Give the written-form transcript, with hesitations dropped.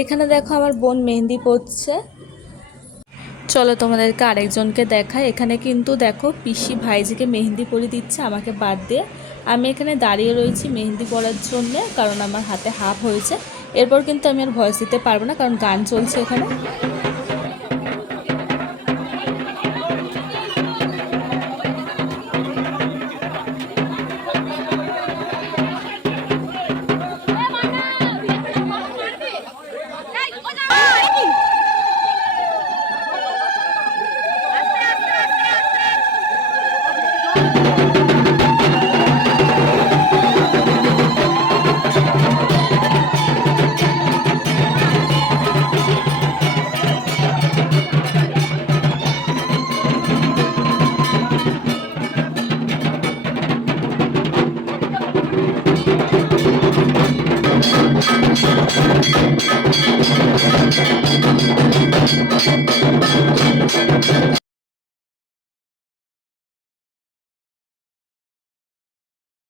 এখানে দেখো আমার বোন মেহেন্দি পড়ছে। চলো তোমাদেরকে আরেকজনকে দেখাই। এখানে কিন্তু দেখো পিসি ভাইজিকে মেহেন্দি পরিয়ে দিচ্ছে আমাকে বাদ দিয়ে। আমি এখানে দাঁড়িয়ে রয়েছি মেহেন্দি পরার জন্যে, কারণ আমার হাতে হাফ হয়েছে। এরপর কিন্তু আমি আর ভয়েস দিতে পারবো না, কারণ গান চলছে এখানে।